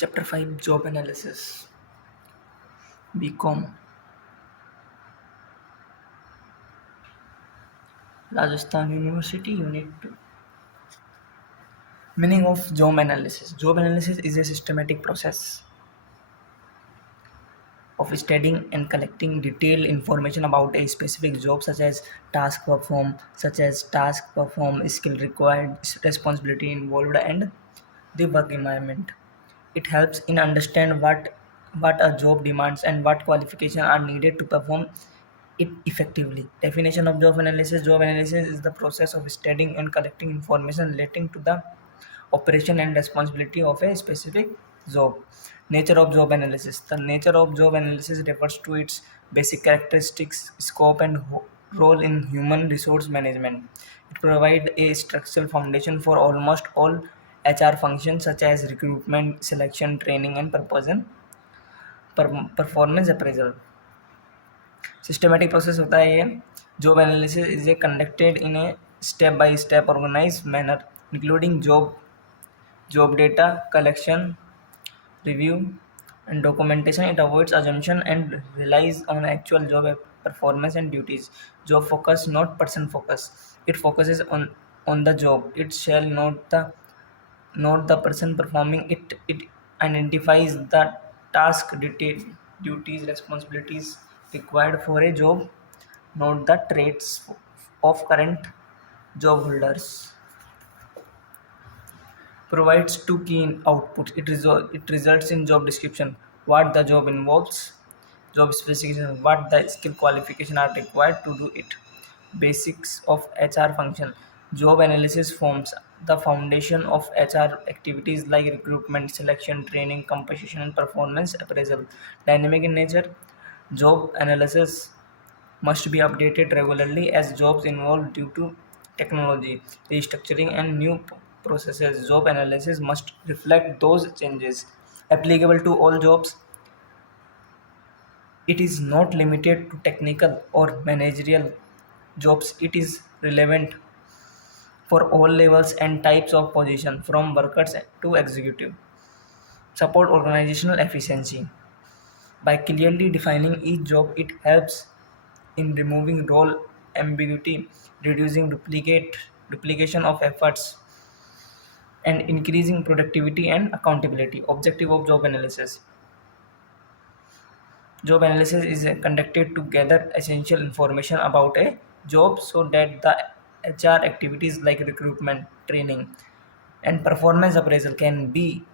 Chapter 5 Job Analysis BCom Rajasthan University Unit 2 Meaning of job analysis. Job analysis is a systematic process of studying and collecting detailed information about a specific job such as task perform, skill required, responsibility involved and the work environment. It helps in understand what a job demands and what qualifications are needed to perform it effectively. Definition of job analysis. Job analysis is the process of studying and collecting information relating to the operation and responsibility of a specific job. Nature of job analysis. The nature of job analysis refers to its basic characteristics, scope, and role in human resource management. It provides a structural foundation for almost all HR functions such as recruitment, selection, training, and performance appraisal. Systematic process होता है ये. Job analysis is a conducted in a step by step organise manner including job data collection, review, and documentation. It avoids assumption and relies on actual job performance and duties. Job focus, not person focus. It focuses on the job. It shall not the person performing it. It identifies the task, duties, responsibilities required for a job, not the traits of current job holders. Provides two key outputs. It results in job description, what the job involves, job specification, what the skill qualification are required to do it. Basics of HR function. Job analysis forms the foundation of HR activities like recruitment, selection, training, compensation, and performance appraisal. Dynamic in nature. Job analysis must be updated regularly as jobs evolve due to technology, restructuring, and new processes. Job analysis must reflect those changes. Applicable to all jobs, it is not limited to technical or managerial jobs. It is relevant for all levels and types of position, from workers to executive. Support organizational efficiency. By clearly defining each job, it helps in removing role ambiguity, reducing duplication of efforts, and increasing productivity and accountability. Objective of job analysis. Job analysis is conducted to gather essential information about a job so that the HR activities like recruitment, training, and performance appraisal can be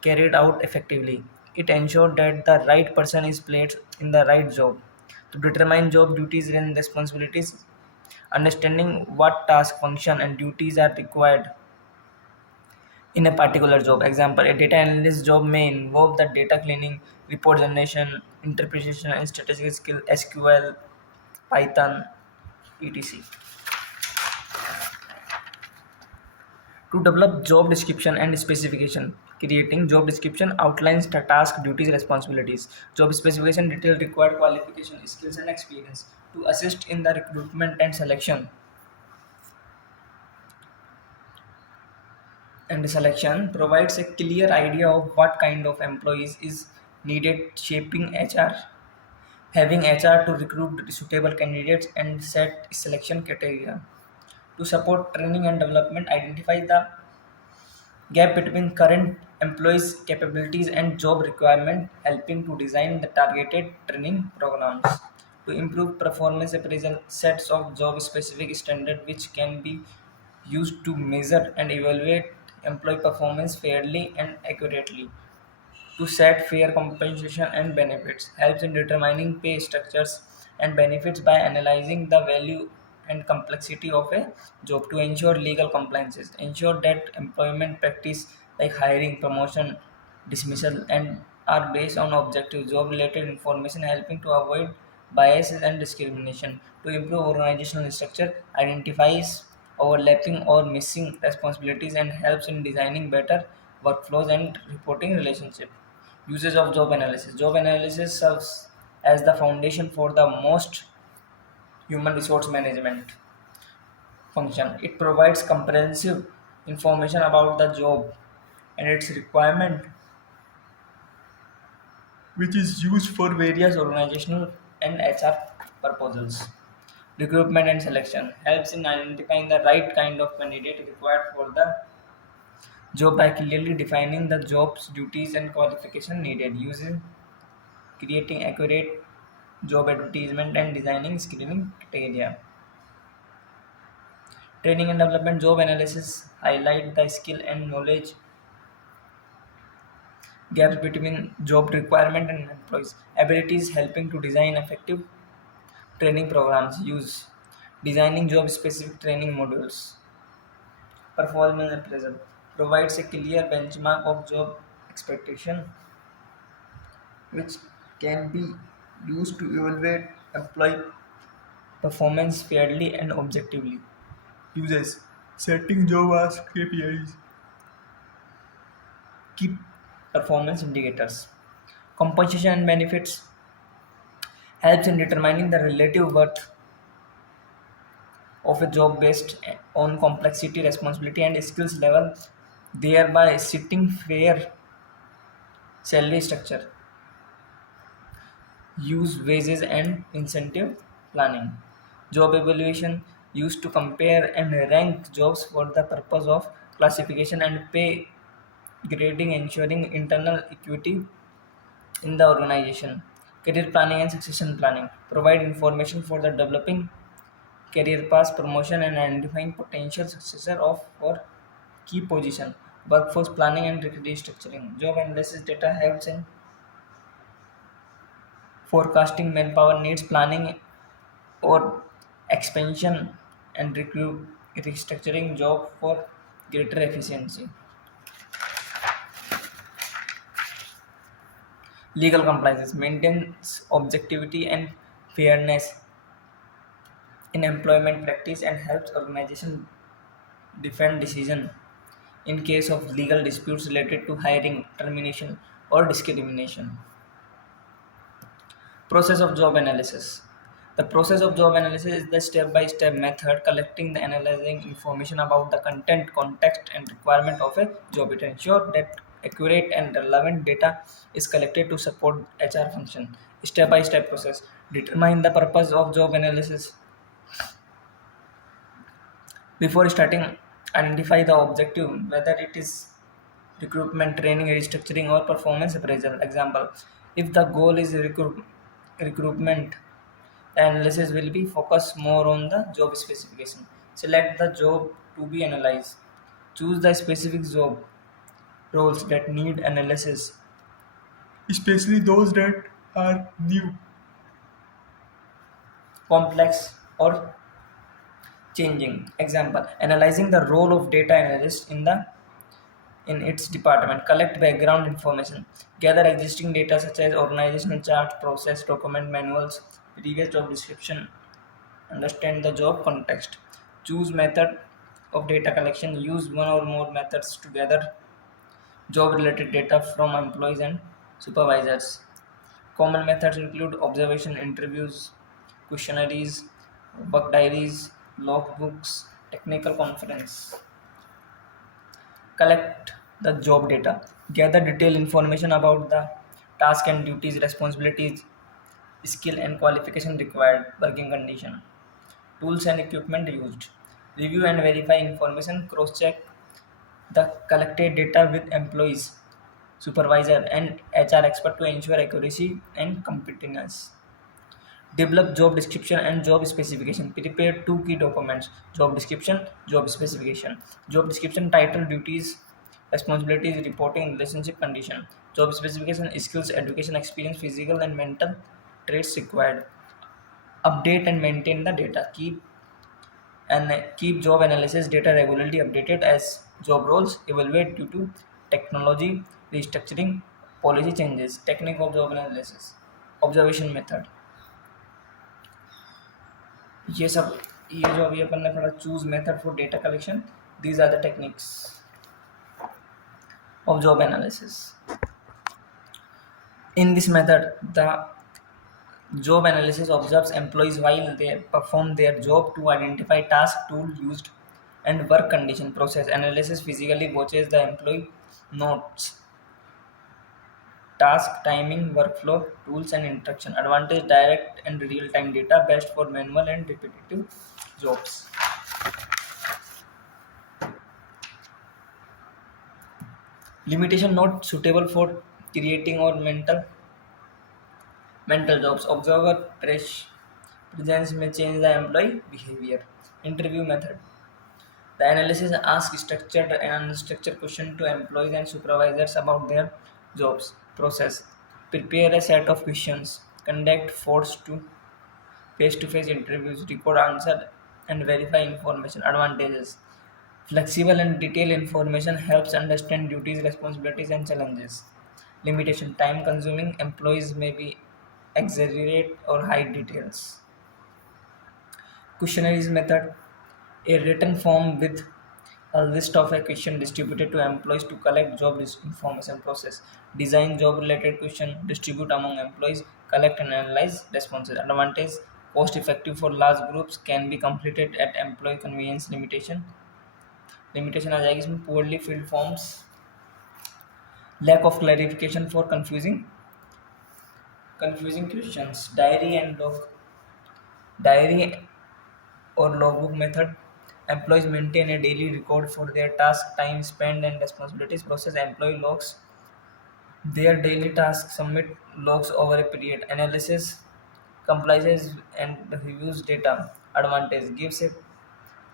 carried out effectively. It ensures that the right person is placed in the right job. To determine job duties and responsibilities, understanding what task, function, and duties are required in a particular job. Example, a data analyst job may involve the data cleaning, report generation, interpretation, and statistical skill, SQL, Python, etc. To develop job description and specification. Creating job description outlines the task, duties, responsibilities. Job specification detail required qualification, skills, and experience to assist in the recruitment and selection. And selection provides a clear idea of what kind of employees is needed, shaping HR, having HR to recruit suitable candidates and set selection criteria. To support training and development, identify the gap between current employees' capabilities and job requirement, helping to design the targeted training programs. To improve performance appraisal, sets of job specific standards which can be used to measure and evaluate employee performance fairly and accurately. To set fair compensation and benefits, helps in determining pay structures and benefits by analyzing the value and complexity of a job. To ensure legal compliances, ensure that employment practice like hiring, promotion, dismissal and are based on objective job related information, helping to avoid biases and discrimination. To improve organizational structure, identifies overlapping or missing responsibilities and helps in designing better workflows and reporting relationship. Uses of job analysis. Job analysis serves as the foundation for the most human resource management function. It provides comprehensive information about the job and its requirement, which is used for various organizational and HR purposes. Recruitment and selection helps in identifying the right kind of candidate required for the job by clearly defining the job's duties and qualification needed, using creating accurate job advertisement and designing screening criteria. Training and development job analysis highlight the skill and knowledge gaps between job requirement and employees' abilities, helping to design effective training programs. Use designing job specific training modules. Performance appraisal provides a clear benchmark of job expectation, which can be used to evaluate employee performance fairly and objectively. Uses setting job as KPIs, key performance indicators. Compensation and benefits helps in determining the relative worth of a job based on complexity, responsibility, and skills level, thereby setting fair salary structure. Use wages and incentive planning. Job evaluation used to compare and rank jobs for the purpose of classification and pay grading, ensuring internal equity in the organization. Career planning and succession planning provide information for the developing career paths, promotion, and identifying potential successor of for key position. Workforce planning and restructuring. Job analysis data helps in forecasting manpower needs, planning or expansion, and restructuring job for greater efficiency. Legal compliance maintains objectivity and fairness in employment practice and helps organizations defend decision in case of legal disputes related to hiring, termination, or discrimination. Process of job analysis. The process of job analysis is the step-by-step method collecting the analyzing information about the content, context, and requirement of a job. It ensures that accurate and relevant data is collected to support HR function. Step-by-step process. Determine the purpose of job analysis. Before starting, identify the objective, whether it is recruitment, training, restructuring, or performance appraisal. Example, if the goal is recruitment, the analysis will be focused more on the job specification. Select the job to be analyzed. Choose the specific job roles that need analysis, especially those that are new, complex, or changing. Example, analyzing the role of data analyst in its department. Collect background information. Gather existing data such as organizational charts, process, document manuals, previous job description. Understand the job context. Choose method of data collection. Use one or more methods to gather job related data from employees and supervisors. Common methods include observation interviews, questionnaires, work diaries, logbooks, technical conference. Collect the job data. Gather detailed information about the task and duties, responsibilities, skill and qualification required, working condition, tools and equipment used. Review and verify information. Cross check the collected data with employees, supervisor, and HR expert to ensure accuracy and completeness. Develop job description and job specification. Prepare two key documents: job description, job specification. Job description title, duties, responsibilities, reporting, relationship, condition. Job specification skills, education, experience, physical and mental traits required. Update and maintain the data. Keep job analysis data regularly updated as job roles evaluate due to technology, restructuring, policy changes. Technique of job analysis. Observation method. ये सब ये जो अभी अपन ने पढ़ा choose method for data collection these are the techniques of job analysis. In this method, the job analysis observes employees while they perform their job to identify task, tool used, and work condition. Process analysis physically watches the employee notes task timing, workflow, tools and interaction. Advantage: direct and real time data, best for manual and repetitive jobs. Limitation: not suitable for creating or mental jobs. Observer presence may change the employee behavior. Interview method: the analysis asks structured and unstructured questions to employees and supervisors about their jobs. Process: prepare a set of questions, conduct forced to face-to-face interviews, record answer, and verify information. Advantages: flexible and detailed information helps understand duties, responsibilities, and challenges. Limitation: time consuming, employees may be exaggerate or hide details. Questionnaires method: a written form with a list of a question distributed to employees to collect job information. Process: design job related question, distribute among employees, collect and analyze responses. Advantage: cost effective for large groups, can be completed at employee convenience. Limitation आ जाएगी इसमें: poorly filled forms, lack of clarification for confusing questions. Diary or logbook method: employees maintain a daily record for their task, time spent, and responsibilities. Process: employee logs their daily tasks, submit logs over a period. Analysis complies and reviews data. Advantage: gives a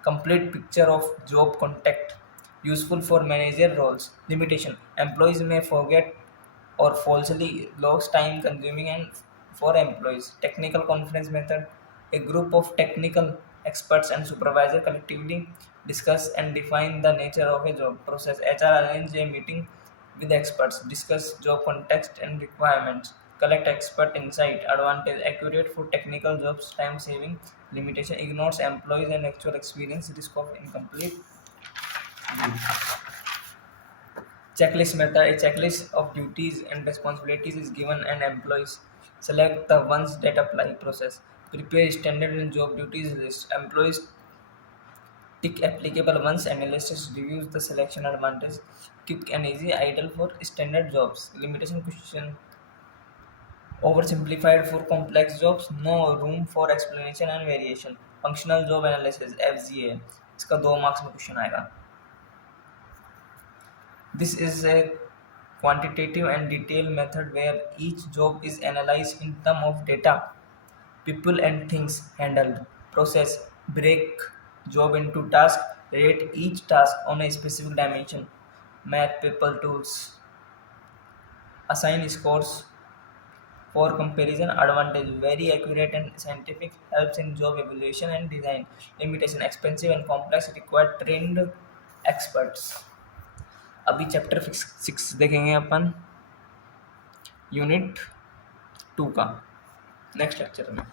complete picture of job contact, useful for manager roles. Limitation: employees may forget or falsely logs, time consuming and for employees. Technical conference method: a group of technical experts and supervisor collectively discuss and define the nature of a job. Process: HR arrange a meeting with experts, discuss job context and requirements, collect expert insight. Advantage: accurate for technical jobs, time saving. Limitation: ignores employees and actual experience, risk of incomplete. Checklist method: a checklist of duties and responsibilities is given and employees select the ones that apply. Process: prepare standard and job duties list. Employees tick applicable ones. Analysis reviews the selection. Advantage: quick and easy, ideal for standard jobs. Limitation: question oversimplified for complex jobs, no room for explanation and variation. Functional job analysis FGA, इसका 2 marks में question आएगा. This is a quantitative and detailed method where each job is analyzed in terms of data, people and things handled. Process: break job into tasks, rate each task on a specific dimension. Math people tools, assign scores for comparison. Advantage: very accurate and scientific, helps in job evaluation and design. Limitation: expensive and complex, require trained experts. अभी chapter 6 देखेंगे अपन unit 2 का next lecture में.